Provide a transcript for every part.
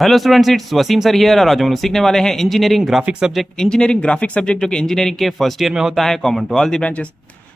Hello students, it's Wasim sir here और आज हम लोग सीखने वाले हैं इंजीनियरिंग ग्राफिक्स सब्जेक्ट जो कि इंजीनियरिंग के फर्स्ट ईयर में होता है, common to all the branches,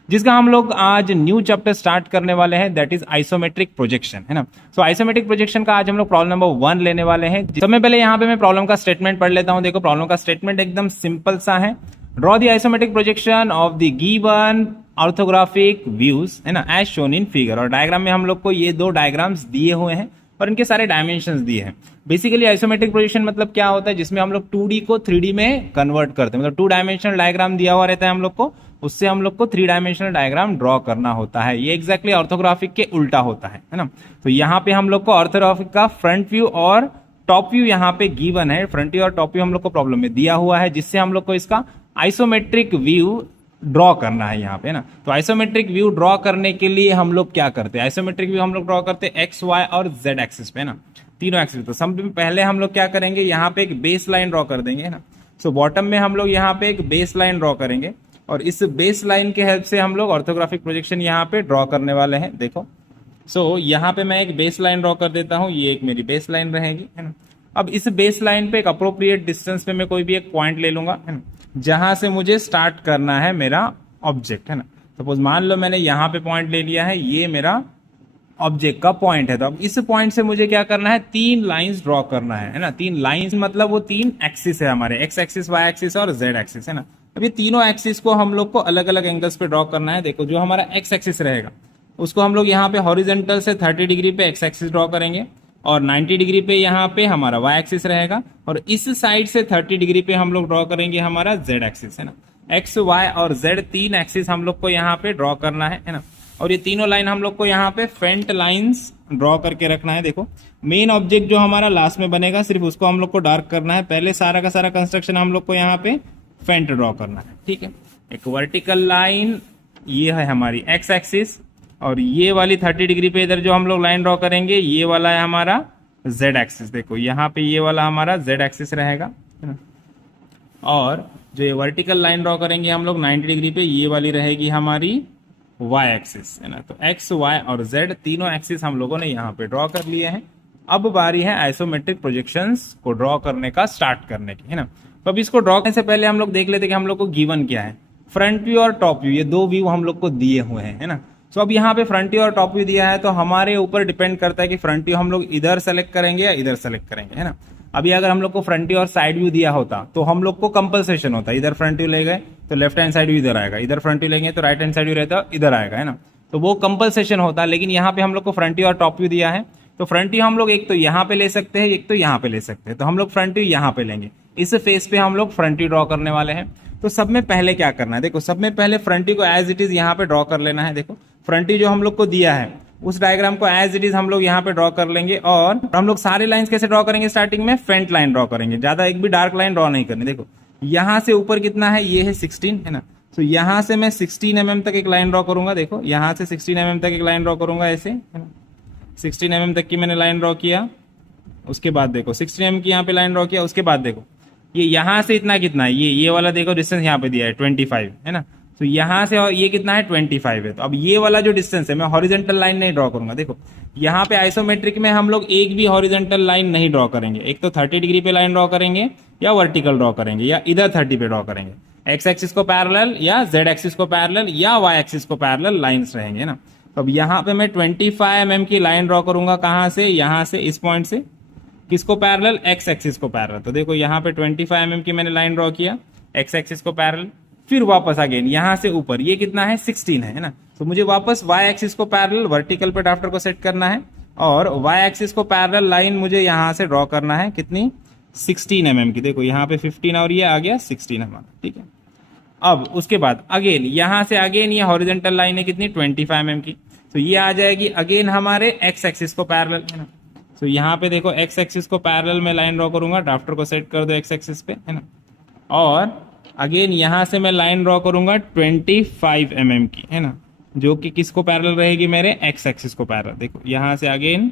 जिसका हम लोग आज न्यू चैप्टर स्टार्ट करने वाले हैं, दैट इज आइसोमेट्रिक प्रोजेक्शन, है ना। सो आइसोमेट्रिक प्रोजेक्शन का आज हम लोग प्रॉब्लम नंबर 1 लेने वाले हैं। सबसे पहले यहाँ पे मैं प्रॉब्लम का स्टेटमेंट पढ़ लेता हूँ। देखो, प्रॉब्लम का स्टेटमेंट एकदम सिंपल सा है। Draw the isometric projection of the given orthographic views, है ना, एज शोन इन फिगर। और डायग्राम में हम लोग को ये दो डायग्राम्स दिए हुए हैं और इनके सारे डायमेंशंस दिए हैं। बेसिकली आइसोमेट्रिक प्रोजेक्शन मतलब क्या होता है, जिसमें हम लोग 2D को 3D में कन्वर्ट करते हैं। मतलब 2 डायमेंशनल डायग्राम दिया हुआ रहता है हम लोग को, उससे हम लोग को 3 डायमेंशनल डायग्राम ड्रॉ करना होता है। ये एग्जैक्टली ऑर्थोग्राफिक के उल्टा होता है ना। तो यहाँ पे हम लोग को ऑर्थोग्राफिक का फ्रंट व्यू और टॉप व्यू यहाँ पे गिवन है। फ्रंट व्यू और टॉप व्यू हम लोग को प्रॉब्लम में दिया हुआ है, जिससे हम लोग को इसका आइसोमेट्रिक व्यू ड्रॉ करना है यहाँ पे ना। तो आइसोमेट्रिक व्यू ड्रॉ करने के लिए हम लोग क्या करते हैं, आइसोमेट्रिक व्यू हम लोग ड्रॉ करते हैं एक्स, वाई और जेड एक्सिस पे ना, तीनों एक्सिस। तो सब पहले हम लोग क्या करेंगे, यहाँ पे एक बेस लाइन ड्रॉ कर देंगे ना। सो बॉटम में हम लोग यहाँ पे एक बेस लाइन ड्रॉ करेंगे और इस बेस लाइन के हेल्प से हम लोग ऑर्थोग्राफिक प्रोजेक्शन यहाँ पे ड्रॉ करने वाले हैं। देखो, सो यहाँ पे मैं एक बेस लाइन ड्रॉ कर देता हूँ, ये एक मेरी बेस लाइन रहेगी, है ना। अब इस बेस लाइन पे एक अप्रोप्रिएट डिस्टेंस पे मैं कोई भी एक पॉइंट ले लूंगा, है ना, जहां से मुझे स्टार्ट करना है मेरा ऑब्जेक्ट, है ना। सपोज मान लो मैंने यहाँ पे पॉइंट ले लिया है, ये मेरा ऑब्जेक्ट का पॉइंट है। तो अब इस पॉइंट से मुझे क्या करना है, 3 लाइंस ड्रॉ करना है ना। 3 लाइंस मतलब वो 3 एक्सिस है हमारे, एक्स एक्सिस, वाई एक्सिस और जेड एक्सिस, है ना। अब ये तीनों एक्सिस को हम लोग को अलग अलग एंगल्स पे ड्रॉ करना है। देखो, जो हमारा एक्स एक्सिस रहेगा उसको हम लोग यहाँ पे हॉरिजेंटल से 30 डिग्री पे एक्स एक्सिस ड्रॉ करेंगे और 90 डिग्री पे यहाँ पे हमारा वाई एक्सिस रहेगा और इस साइड से 30 डिग्री पे हम लोग ड्रॉ करेंगे हमारा जेड एक्सिस, है ना। एक्स, वाई और जेड 3 एक्सिस हम लोग को यहाँ पे ड्रॉ करना है ना। और ये तीनों लाइन हम लोग को यहाँ पे फेंट लाइंस ड्रॉ करके रखना है। देखो, मेन ऑब्जेक्ट जो हमारा लास्ट में बनेगा सिर्फ उसको हम लोग को डार्क करना है। पहले सारा का सारा कंस्ट्रक्शन हम लोग को यहाँ पे फेंट ड्रॉ करना है, ठीक है। एक वर्टिकल लाइन, ये है हमारी एक्स एक्सिस, और ये वाली 30 डिग्री पे इधर जो हम लोग लाइन ड्रॉ करेंगे, ये वाला है हमारा जेड एक्सिस। देखो, यहाँ पे ये वाला हमारा जेड एक्सिस रहेगा, है ना। और जो ये वर्टिकल लाइन ड्रॉ करेंगे हम लोग 90 डिग्री पे, ये वाली रहेगी हमारी वाई एक्सिस, है ना। तो एक्स, वाई और जेड तीनों एक्सिस हम लोगों ने यहाँ पे ड्रॉ कर लिए हैं। अब बारी है आइसोमेट्रिक प्रोजेक्शंस को ड्रॉ करने का, स्टार्ट करने की, है ना। तो अब इसको ड्रॉ करने से पहले हम लोग देख लेते कि हम लोग को गिवन क्या है। फ्रंट व्यू और टॉप व्यू, ये 2 व्यू हम लोग को दिए हुए हैं, है ना। तो अब यहाँ पे फ्रंट व्यू और टॉप व्यू दिया है, तो हमारे ऊपर डिपेंड करता है कि फ्रंट व्यू हम लोग इधर सेलेक्ट करेंगे या इधर सेलेक्ट करेंगे, है ना। अभी अगर हम लोग को फ्रंट व्यू और साइड व्यू दिया होता तो हम लोग को कंपलसेशन होता, इधर फ्रंट व्यू ले गए तो लेफ्ट हैंड साइड व्यू इधर आएगा, इधर फ्रंट व्यू लेंगे तो राइट हैंड साइड व्यू रहता इधर आएगा, है ना। तो वो कंपलसेशन होता है। लेकिन यहाँ पे हम लोग को फ्रंट व्यू और टॉप व्यू दिया है, तो फ्रंट व्यू हम लोग एक तो यहाँ पे ले सकते हैं, एक तो यहाँ पे ले सकते हैं। तो हम लोग फ्रंट व्यू यहाँ पे लेंगे, इस फेस पे हम लोग फ्रंट व्यू ड्रॉ करने वाले हैं। तो सब में पहले क्या करना है, देखो, सब में पहले फ्रंट व्यू को एज इट इज यहाँ पे ड्रॉ कर लेना है। देखो, फ्रंट व्यू जो हम लोग को दिया है उस डायग्राम को एज इट इज हम लोग यहाँ पे ड्रॉ कर लेंगे। और हम लोग सारे लाइंस कैसे ड्रॉ करेंगे, स्टार्टिंग में फेंट लाइन ड्रॉ करेंगे, ज्यादा एक भी डार्क लाइन ड्रॉ नहीं करनी। देखो, यहाँ से ऊपर कितना है, ये है 16, है ना। तो यहाँ से मैं 16 mm तक एक लाइन ड्रॉ करूंगा। देखो, यहाँ से 16 mm तक एक लाइन ड्रॉ करूंगा, ऐसे, है ना। 16 mm तक की मैंने लाइन ड्रॉ किया। उसके बाद देखो 16 mm की यहाँ पे लाइन ड्रॉ किया। उसके बाद देखो, ये यहाँ से इतना कितना है, ये वाला देखो डिस्टेंस यहाँ पे दिया है 25, है ना। तो यहाँ से और ये कितना है 25 है। तो अब ये वाला जो डिस्टेंस है, मैं हॉरिजेंटल लाइन नहीं ड्रॉ करूंगा। देखो, यहाँ पे आइसोमेट्रिक में हम लोग एक भी हॉरिजेंटल लाइन नहीं ड्रॉ करेंगे। एक तो 30 डिग्री पे लाइन ड्रॉ करेंगे, या वर्टिकल ड्रॉ करेंगे, या इधर 30 पे ड्रॉ करेंगे। एक्स एक्सिस को पैरेलल, या जेड एक्सिस को पैरेलल, या वाई एक्सिस को पैरेलल लाइन्स रहेंगे ना। तो अब यहाँ पे मैं 25 mm की लाइन ड्रॉ करूंगा। कहाँ से, यहाँ से, इस पॉइंट से, किसको पैरेलल, एक्स एक्सिस को पैरेलल। तो देखो, यहाँ पे 25 mm की मैंने लाइन ड्रॉ किया एक्स एक्सिस को पैरेलल। फिर वापस अगेन यहाँ से ऊपर, ये कितना है 16 है ना। तो मुझे वापस वाई एक्सिस को पैरेलल वर्टिकल पे ड्राफ्टर को सेट करना है और वाई एक्सिस को पैरेलल लाइन मुझे यहाँ से ड्रॉ करना है, कितनी, 16 mm की। देखो, यहाँ पे 15 और ये आ गया 16 हमारा, ठीक है। अब उसके बाद अगेन यहाँ से अगेन ये हॉरिजेंटल लाइन है कितनी, 25 mm की। तो ये आ जाएगी अगेन हमारे एक्स एक्सिस को पैरेलल, है ना। तो यहाँ पे देखो, एक्स एक्सिस को पैरेलल में लाइन ड्रॉ करूंगा, ड्राफ्टर को सेट कर दो एक्स एक्सिस पे, है ना। और अगेन यहाँ से मैं लाइन ड्रॉ करूंगा 25 mm की, है ना, जो कि किसको पैरेलल रहेगी, मेरे एक्स एक्सिस को पैरेलल। देखो, यहाँ से अगेन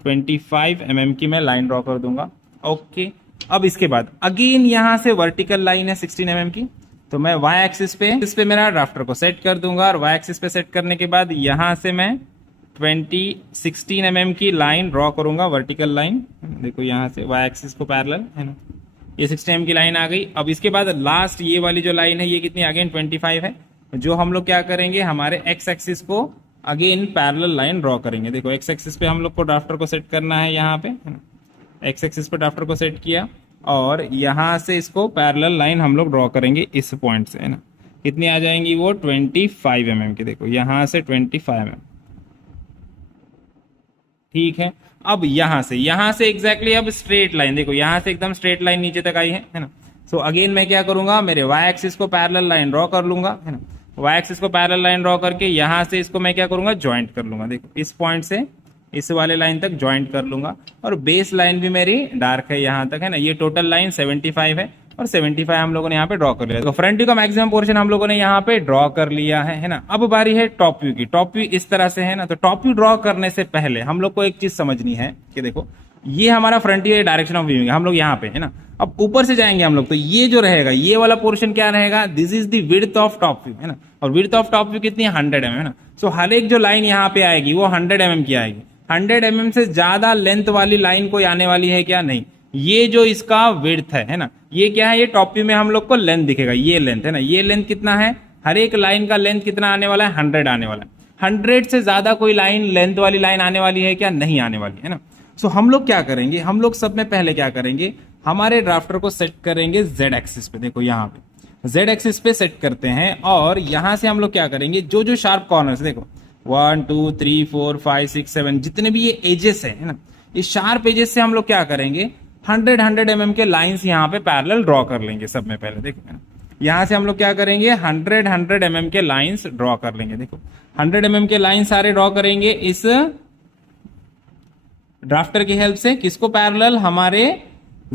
25 mm की मैं लाइन ड्रॉ कर दूंगा, ओके। अब इसके बाद अगेन यहाँ से वर्टिकल लाइन है 16 mm की, तो मैं वाई एक्सिस पे मेरा ड्राफ्टर को सेट कर दूंगा। और वाई एक्सिस पे सेट करने के बाद यहाँ से मैं 16 mm की लाइन ड्रॉ करूंगा, वर्टिकल लाइन। देखो यहाँ से y एक्सिस को पैरेलल है ना, ये 16 mm की लाइन आ गई। अब इसके बाद लास्ट ये वाली जो लाइन है ये कितनी, अगेन 25 है, जो हम लोग क्या करेंगे, हमारे x एक्सिस को अगेन पैरेलल लाइन ड्रॉ करेंगे। देखो x एक्सिस पे हम लोग को ड्राफ्टर को सेट करना है, यहाँ पे है ना, x एक्सिस पे ड्राफ्टर को सेट किया और यहाँ से इसको पैरेलल लाइन हम लोग ड्रॉ करेंगे इस पॉइंट से, है ना। कितनी आ जाएंगी वो 25 mm की। देखो यहाँ से 25 mm, ठीक है। अब यहाँ से एग्जैक्टली अब स्ट्रेट लाइन, देखो यहाँ से एकदम स्ट्रेट लाइन नीचे तक आई है ना। सो अगेन मैं क्या करूंगा, मेरे y एक्सिस को पैरेलल लाइन ड्रॉ कर लूंगा, है ना। y एक्सिस को पैरेलल लाइन ड्रॉ करके यहाँ से इसको मैं क्या करूंगा, ज्वाइंट कर लूंगा। देखो इस पॉइंट से इस वाले लाइन तक ज्वाइंट कर लूंगा और बेस लाइन भी मेरी डार्क है यहाँ तक, है ना। ये टोटल लाइन 75 है और 75 हम लोगों ने यहाँ पे ड्रॉ कर लिया। तो फ्रंट व्यू का मैक्सिमम पोर्शन हम लोगों ने यहाँ पे ड्रॉ कर लिया है ना। अब बारी है टॉप व्यू की। टॉप व्यू इस तरह से है ना। तो टॉप व्यू ड्रॉ करने से पहले हम लोग को एक चीज समझनी है कि देखो ये हमारा front view direction of view है, हम लोग यहाँ पे है ना। अब ऊपर से जाएंगे हम लोग, तो ये जो रहेगा ये वाला पोर्शन क्या रहेगा, this is the width of top view, है ना। और विड्थ ऑफ टॉप व्यू कितनी है, 100 mm, है ना। सो हर एक जो लाइन यहाँ पे आएगी वो 100 mm की आएगी। 100 mm से ज्यादा लेंथ वाली लाइन कोई आने वाली है क्या, नहीं। ये जो इसका विड्थ है ना, ये क्या है, ये टॉप व्यू में हम लोग को लेंथ दिखेगा, ये लेंथ है ना। ये लेंथ कितना है, हर एक लाइन का लेंथ कितना आने वाला है, 100 आने वाला है। 100 से ज्यादा कोई लाइन लेंथ वाली लाइन आने वाली है क्या, नहीं आने वाली, है ना। सो हम लोग क्या करेंगे, हम लोग सब में पहले क्या करेंगे, हमारे ड्राफ्टर को सेट करेंगे z एक्सिस पे। देखो यहाँ पे z एक्सिस पे सेट करते हैं और यहां से हम लोग क्या करेंगे, जो जो शार्प कॉर्नर्स, देखो 1 2 3 4 5 6 7 जितने भी ये एजेस है ना, ये शार्प एजेस से हम लोग क्या करेंगे, 100 mm के लाइंस यहाँ पे पैरेलल ड्रॉ कर लेंगे सब में पहले। देखो है ना, यहाँ से हम लोग क्या करेंगे, 100 mm के लाइंस ड्रॉ कर लेंगे। देखो 100 mm के लाइन सारे ड्रॉ करेंगे इस ड्राफ्टर की हेल्प से। किसको पैरेलल, हमारे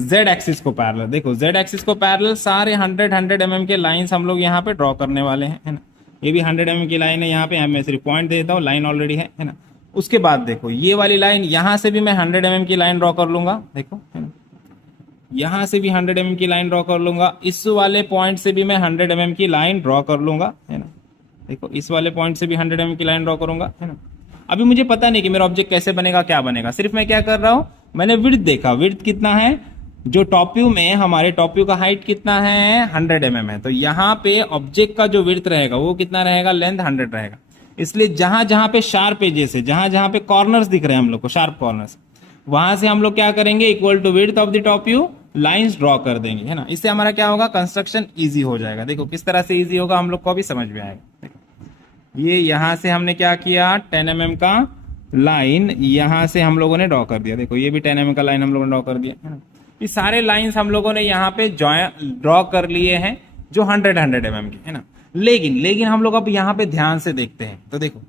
z एक्सिस को पैरेलल। देखो z एक्सिस को पैरेलल सारे 100 mm के लाइंस हम लोग यहाँ पे ड्रॉ करने वाले हैं, है ना। ये भी 100 mm की लाइन है, यहाँ पे मैं सिर्फ पॉइंट दे देता हूँ, लाइन ऑलरेडी है ना। उसके बाद देखो ये वाली लाइन, यहाँ से भी मैं 100 mm की लाइन ड्रॉ कर लूंगा। देखो है ना, यहाँ से भी 100 mm की लाइन ड्रॉ कर लूंगा। इस वाले पॉइंट से भी मैं 100 mm की लाइन ड्रॉ कर लूंगा, है ना। देखो इस वाले पॉइंट से भी 100 mm की लाइन ड्रॉ करूंगा, है ना। अभी मुझे पता नहीं कि मेरा ऑब्जेक्ट कैसे बनेगा, क्या बनेगा, सिर्फ मैं क्या कर रहा हूं, मैंने विड्थ देखा, विड्थ कितना है, जो टॉप व्यू में हमारे टॉप व्यू का हाइट कितना है, 100 mm है। तो यहाँ पे ऑब्जेक्ट का जो विड्थ रहेगा वो कितना रहेगा, लेंथ 100 रहेगा। इसलिए जहां जहां पे शार्प एजेस है, जहां जहां पे कॉर्नर्स दिख रहे हैं हम लोग को, शार्प कॉर्नर्स, वहां से हम लोग क्या करेंगे, equal to width of the top view lines draw कर देंगे, है ना। इससे हमारा क्या होगा, कंस्ट्रक्शन इजी हो जाएगा। देखो किस तरह से इजी होगा हम लोग को अभी समझ में आएगा। देखो ये यहां से हमने क्या किया, 10 mm का लाइन यहां से हम लोगों ने ड्रॉ कर दिया। देखो ये भी 10 mm का लाइन हम लोगों ने ड्रॉ कर दिया, है ना। ये सारे लाइंस हम लोगों ने यहाँ पे ड्रॉ कर लिए हैं जो 100 mm के, है ना। लेकिन हम लोग अब यहाँ पे ध्यान से देखते हैं, तो देखो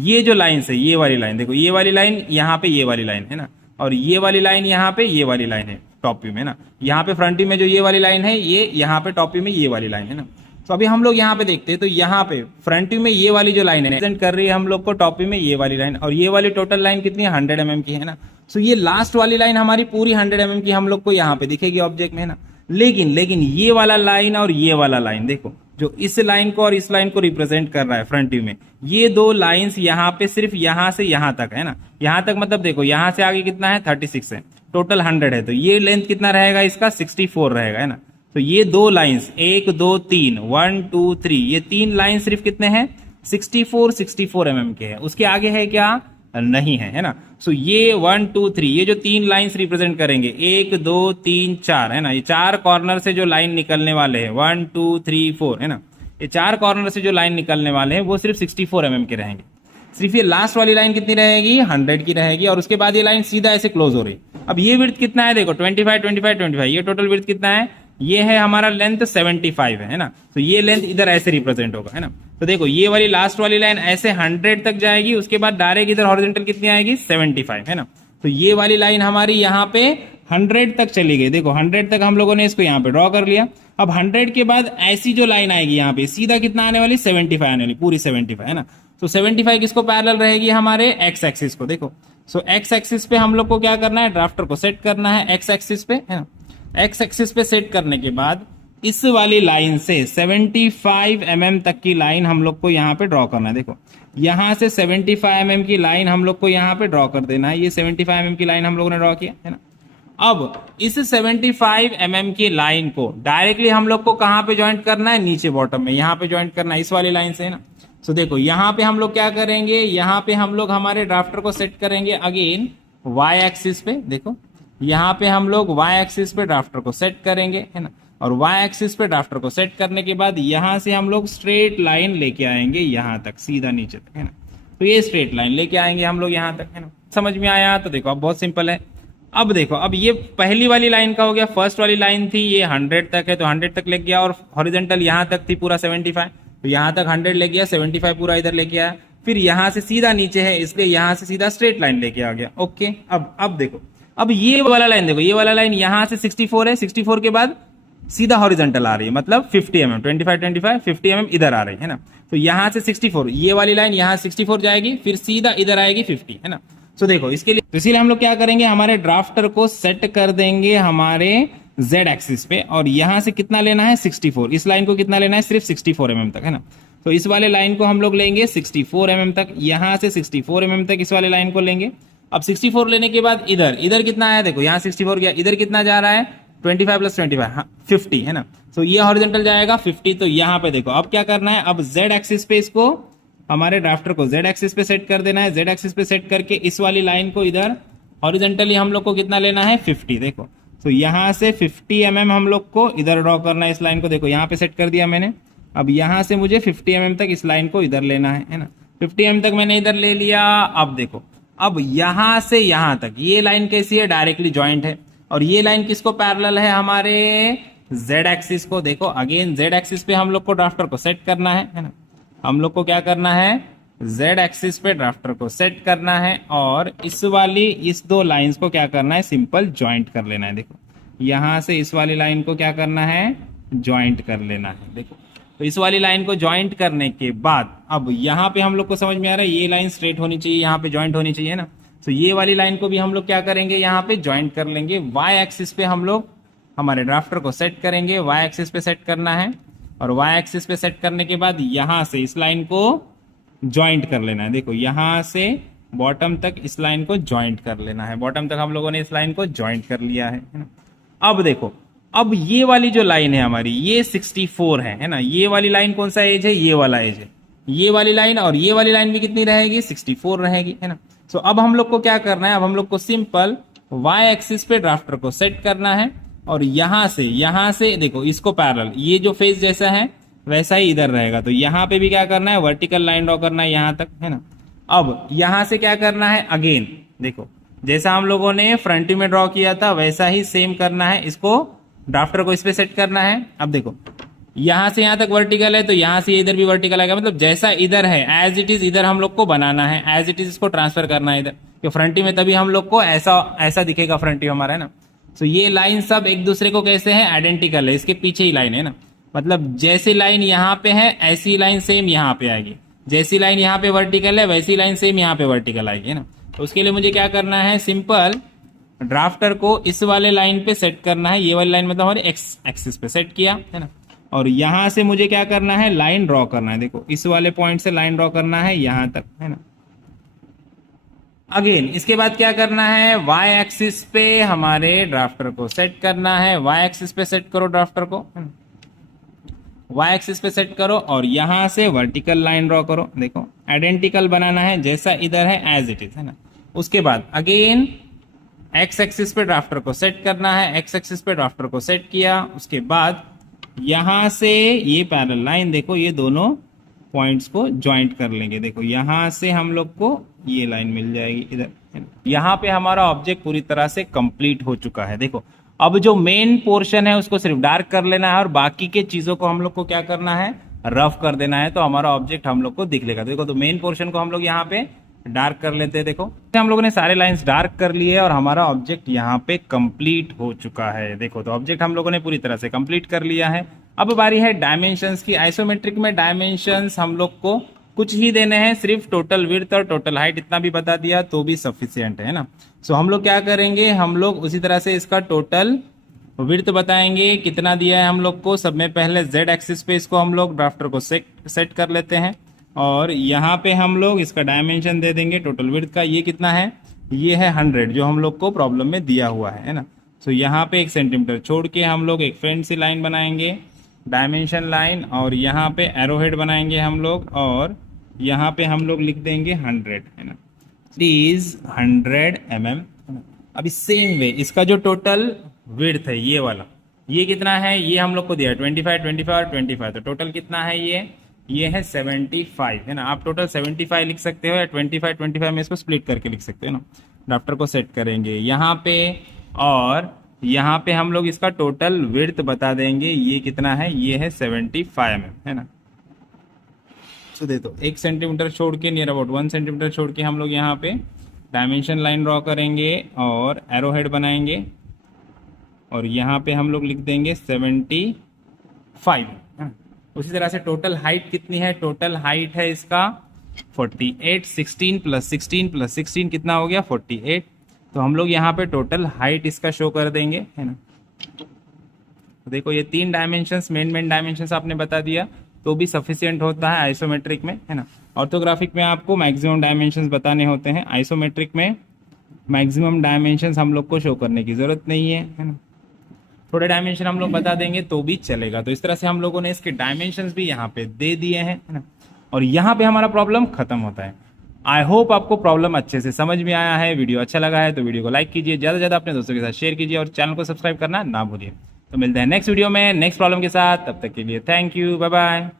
ये जो लाइन है, ये वाली लाइन, देखो ये वाली लाइन यहाँ पे, ये वाली लाइन है ना, और ये वाली लाइन यहाँ पे, ये वाली लाइन है टॉप व्यू में ना। यहाँ पे फ्रंट व्यू में जो ये वाली लाइन है, ये यहाँ पे टॉप व्यू में ये वाली लाइन है ना। तो अभी हम लोग यहाँ पे देखते हैं, तो यहाँ पे फ्रंट व्यू में ये वाली जो लाइन है प्रेजेंट कर रही है हम लोग को टॉप व्यू में ये वाली लाइन, और ये वाली टोटल लाइन कितनी है, 100 mm की, है ना। सो ये लास्ट वाली लाइन हमारी पूरी 100 mm की हम लोग को यहाँ पे दिखेगी ऑब्जेक्ट में, है ना। लेकिन ये वाला लाइन और ये वाला लाइन, देखो जो इस लाइन को और इस लाइन को रिप्रेजेंट कर रहा है फ्रंट व्यू में, ये दो लाइंस यहाँ पे सिर्फ यहाँ से यहाँ तक, है ना। यहाँ तक मतलब देखो यहाँ से आगे कितना है, 36 है, टोटल 100 है, तो ये लेंथ कितना रहेगा इसका, 64 रहेगा, है ना। तो ये दो लाइंस 1 2 3 1 2 3, ये तीन लाइन सिर्फ कितने हैं, 64 mm के हैं। उसके आगे है क्या, नहीं है, है ना। सो ये 1 2 3, ये जो तीन लाइंस रिप्रेजेंट करेंगे, 1 2 3 4, है ना। ये चार कॉर्नर से जो लाइन निकलने वाले हैं, 1 2 3 4, है ना, ये चार कॉर्नर से जो लाइन निकलने वाले हैं वो सिर्फ 64 mm के रहेंगे। सिर्फ ये लास्ट वाली लाइन कितनी रहेगी, 100 की रहेगी, और उसके बाद ये लाइन सीधा ऐसे क्लोज हो रही। अब ये विड्थ कितना है, देखो 25 25 25, ये टोटल विड्थ कितना है, ये है हमारा लेंथ 75 है ना। तो ये लेंथ इधर ऐसे रिप्रेजेंट होगा, है ना। तो देखो ये वाली लास्ट वाली लाइन ऐसे 100 तक जाएगी, उसके बाद डायरेक्ट इधर हॉरिजॉन्टल कितनी आएगी, 75, है ना। तो ये वाली लाइन हमारी यहाँ पे 100 तक चली गई। देखो 100 तक हम लोगों ने इसको यहाँ पे ड्रॉ कर लिया। अब 100 के बाद ऐसी जो लाइन आएगी यहाँ पे सीधा कितना आने वाली, 75 आने वाली, पूरी 75, है ना। तो 75 किसको पैरेलल रहेगी, हमारे एक्स एक्सिस को। देखो सो एक्स एक्सिस पे हम लोग को क्या करना है, ड्राफ्टर को सेट करना है एक्स एक्सिस पे, है ना। एक्स एक्सिस पे सेट करने के बाद इस वाली लाइन से 75 mm तक की लाइन हम लोग को यहाँ पे ड्रॉ करना है। देखो यहाँ से 75 mm की लाइन हम लोग को यहाँ पे ड्रॉ कर देना है। ये 75 mm की लाइन हम लोगों ने ड्रॉ किया है ना। अब इस 75 mm की लाइन को डायरेक्टली हम लोग को कहाँ पे ज्वाइंट करना है, नीचे बॉटम में यहाँ पे ज्वाइंट करना है, इस वाली लाइन से है ना। सो देखो यहाँ पे हम लोग क्या करेंगे, यहाँ पे हम लोग हमारे ड्राफ्टर को सेट करेंगे अगेन वाई एक्सिस पे। देखो यहाँ पे हम लोग वाई एक्सिस पे ड्राफ्टर को सेट करेंगे है ना, और वाई एक्सिस पे ड्राफ्टर को सेट करने के बाद यहाँ से हम लोग स्ट्रेट लाइन लेके आएंगे यहाँ तक, सीधा नीचे तक है ना। तो ये स्ट्रेट लाइन लेके आएंगे हम लोग यहाँ तक है ना। समझ में आया? तो देखो अब बहुत सिंपल है। अब देखो अब ये पहली वाली लाइन का हो गया, फर्स्ट वाली लाइन थी ये 100 तक है तो 100 तक ले गया, और हॉरिजॉन्टल यहाँ तक थी पूरा 75, तो यहाँ तक 100 ले गया, 75 पूरा इधर लेके आया, फिर यहाँ से सीधा नीचे है इसलिए यहाँ से सीधा स्ट्रेट लाइन लेके आ गया। ओके अब देखो अब ये वाला लाइन देखो, ये वाला लाइन यहाँ से 64 है, 64 के बाद सीधा हॉरिजॉन्टल आ रही है, मतलब 50 mm 25 50 mm इधर आ रही है ना। तो यहाँ से 64 ये वाली लाइन यहाँ 64 जाएगी, फिर सीधा इधर आएगी 50 है ना। तो देखो इसके लिए तो इसीलिए हम लोग क्या करेंगे, हमारे ड्राफ्टर को सेट कर देंगे हमारे z एक्सिस पे, और यहां से कितना लेना है 64, इस लाइन को कितना लेना है सिर्फ 64 mm तक है ना। तो इस वाले लाइन को हम लोग लेंगे 64 mm तक, यहां से 64 mm तक इस वाले लाइन को लेंगे। अब 64 लेने के बाद इधर कितना आया, देखो यहाँ 64 गया, इधर कितना जा रहा है 25 + 25 50 है ना। तो ये हॉरिजॉन्टल जाएगा 50। तो यहाँ पे देखो अब क्या करना है, अब z एक्सिस पे इसको हमारे ड्राफ्टर को z एक्सिस पे सेट कर देना है। z एक्सिस पे सेट करके इस वाली लाइन को इधर हॉरिजॉन्टली हम लोग को कितना लेना है 50। देखो तो यहाँ से 50 mm हम लोग को इधर ड्रॉ करना है इस लाइन को। देखो यहाँ पे सेट कर दिया मैंने। अब यहाँ से मुझे 50 mm तक इस लाइन को इधर लेना है ना। 50 mm तक मैंने इधर ले लिया। अब देखो अब यहाँ से यहाँ तक ये लाइन कैसी है, डायरेक्टली ज्वाइंट है, और ये लाइन किसको पैरेलल है, हमारे z एक्सिस को। देखो अगेन z एक्सिस पे हम लोग को ड्राफ्टर को सेट करना है ना। हम लोग को क्या करना है, z एक्सिस पे ड्राफ्टर को सेट करना है, और इस दो लाइंस को क्या करना है, सिंपल ज्वाइंट कर लेना है। देखो यहां से इस वाली लाइन को क्या करना है, ज्वाइंट कर लेना है। देखो तो इस वाली लाइन को ज्वाइंट करने के बाद अब यहाँ पे हम लोग को समझ में आ रहा है ये लाइन स्ट्रेट होनी चाहिए, यहाँ पे ज्वाइंट होनी चाहिए ना। तो ये वाली लाइन को भी हम लोग क्या करेंगे, यहाँ पे ज्वाइंट कर लेंगे। वाई एक्सिस पे हम लोग हमारे ड्राफ्टर को सेट करेंगे, वाई एक्सिस पे सेट करना है, और वाई एक्सिस पे सेट करने के बाद यहाँ से इस लाइन को ज्वाइंट कर लेना है। देखो यहाँ से बॉटम तक इस लाइन को ज्वाइंट कर लेना है। बॉटम तक हम लोगों ने इस लाइन को ज्वाइंट कर लिया है ना। अब देखो अब ये वाली जो लाइन है हमारी ये 64 है ना। ये वाली लाइन कौन सा एज है, ये वाला एज है। ये वाली लाइन और ये वाली लाइन भी कितनी रहेगी, 64 रहेगी है ना। सो अब हम लोग को क्या करना है, अब हम लोग को सिंपल वाई एक्सिस पे ड्राफ्टर को सेट करना है, और यहां से देखो इसको पैरेलल, ये जो फेस जैसा है वैसा ही इधर रहेगा। तो यहाँ पे भी क्या करना है, वर्टिकल लाइन ड्रॉ करना है यहाँ तक है ना। अब यहां से क्या करना है, अगेन देखो जैसा हम लोगों ने फ्रंट में ड्रॉ किया था वैसा ही सेम करना है, इसको ड्राफ्टर को इस पे सेट करना है। अब देखो यहां से यहां तक वर्टिकल है तो यहां से इधर भी वर्टिकल आएगा, मतलब जैसा इधर है एज इट इज इधर हम लोग को बनाना है, एज इट इज इसको ट्रांसफर करना है इधर, कि फ्रंटी में तभी हम लोग को ऐसा दिखेगा फ्रंटी हमारा है ना। तो ये लाइन सब एक दूसरे को कैसे है, आइडेंटिकल है, इसके पीछे ही लाइन है ना। मतलब जैसी लाइन यहाँ पे है ऐसी लाइन सेम यहाँ पे आएगी, जैसी लाइन यहाँ पे वर्टिकल है वैसी लाइन सेम यहाँ पे वर्टिकल आएगी है ना। तो उसके लिए मुझे क्या करना है, सिंपल ड्राफ्टर को इस वाले लाइन पे सेट करना है। ये वाली लाइन मतलब हमारे एक्स एक्सिस पे सेट किया है ना, और यहां से मुझे क्या करना है, लाइन ड्रॉ करना है। देखो इस वाले पॉइंट से लाइन ड्रॉ करना है यहां तक है ना। अगेन इसके बाद क्या करना है, वाई एक्सिस पे हमारे ड्राफ्टर को सेट करना है। वाई एक्सिस पे सेट करो ड्राफ्टर को, वाई एक्सिस पे सेट करो, और यहां से वर्टिकल लाइन ड्रॉ करो। देखो आइडेंटिकल बनाना है जैसा इधर है एज इट इज है ना। उसके बाद अगेन एक्स एक्सिस पे ड्राफ्टर को सेट करना है। एक्स एक्सिस पे ड्राफ्टर को सेट किया, उसके बाद यहां से ये पैरेलल लाइन देखो ये दोनों पॉइंट्स को ज्वाइंट कर लेंगे। देखो यहां से हम लोग को ये लाइन मिल जाएगी इधर। यहाँ पे हमारा ऑब्जेक्ट पूरी तरह से कंप्लीट हो चुका है। देखो अब जो मेन पोर्शन है उसको सिर्फ डार्क कर लेना है, और बाकी के चीजों को हम लोग को क्या करना है, रफ कर देना है, तो हमारा ऑब्जेक्ट हम लोग को दिख लेगा। देखो तो मेन पोर्शन को हम लोग यहाँ पे डार्क कर लेते हैं। देखो हम लोगों ने सारे लाइंस डार्क कर लिए और हमारा ऑब्जेक्ट यहाँ पे कंप्लीट हो चुका है। देखो तो ऑब्जेक्ट हम लोगों ने पूरी तरह से कंप्लीट कर लिया है। अब बारी है डायमेंशंस की। आइसोमेट्रिक में डायमेंशंस हम लोग को कुछ ही देने हैं, सिर्फ टोटल विड्थ और टोटल हाइट इतना भी बता दिया तो भी सफिशियंट है ना। सो हम लोग क्या करेंगे, हम लोग उसी तरह से इसका टोटल विड्थ बताएंगे कितना दिया है हम लोग को। सब में पहले z एक्सिस पे इसको हम लोग ड्राफ्टर को सेट कर लेते हैं और यहाँ पे हम लोग इसका डायमेंशन दे देंगे टोटल विड्थ का। ये कितना है, ये है 100 जो हम लोग को प्रॉब्लम में दिया हुआ है ना। तो यहाँ पे 1 सेंटीमीटर छोड़ के हम लोग एक फ्रेंड सी लाइन बनाएंगे, डायमेंशन लाइन, और यहाँ पे एरो हेड बनाएंगे हम लोग और यहाँ पे हम लोग लिख देंगे 100 है ना। Is 100 mm। अभी सेम वे इसका जो टोटल विड्थ है ये वाला, ये कितना है, ये हम लोग को दिया है 25 25 और 25। तो टोटल कितना है ये है 75 है ना। आप टोटल 75 लिख सकते हो या 25 25 में इसको स्प्लिट करके लिख सकते हो ना। ड्राफ्टर को सेट करेंगे यहाँ पे और यहाँ पे हम लोग इसका टोटल विड्थ बता देंगे। ये कितना है, ये है 75 mm है ना। तो दे दो 1 सेंटीमीटर छोड़ के, नियर अबाउट 1 सेंटीमीटर छोड़ के हम लोग यहाँ पे डायमेंशन लाइन ड्रॉ करेंगे और एरो हेड बनाएंगे और यहाँ पे हम लोग लिख देंगे 75। उसी तरह से टोटल हाइट कितनी है, टोटल हाइट है इसका 48। 16 प्लस 16 प्लस 16 कितना हो गया 48। तो हम लोग यहाँ पे टोटल हाइट इसका शो कर देंगे है ना। तो देखो ये 3 डायमेंशंस मेन डायमेंशंस आपने बता दिया तो भी सफिशिएंट होता है आइसोमेट्रिक में है ना। ऑर्थोग्राफिक में आपको मैक्सिमम डायमेंशंस बताने होते हैं, आइसोमेट्रिक में मैक्सिमम डायमेंशंस हम लोग को शो करने की जरूरत नहीं है ना। थोड़े डायमेंशन हम लोग बता देंगे तो भी चलेगा। तो इस तरह से हम लोगों ने इसके डायमेंशंस भी यहाँ पे दे दिए हैं है ना। और यहाँ पे हमारा प्रॉब्लम खत्म होता है। आई होप आपको प्रॉब्लम अच्छे से समझ में आया है। वीडियो अच्छा लगा है तो वीडियो को लाइक कीजिए, ज़्यादा से ज़्यादा अपने दोस्तों के साथ शेयर कीजिए और चैनल को सब्सक्राइब करना ना भूलिए। तो मिलते हैं नेक्स्ट वीडियो में नेक्स्ट प्रॉब्लम के साथ, तब तक के लिए थैंक यू, बाय बाय।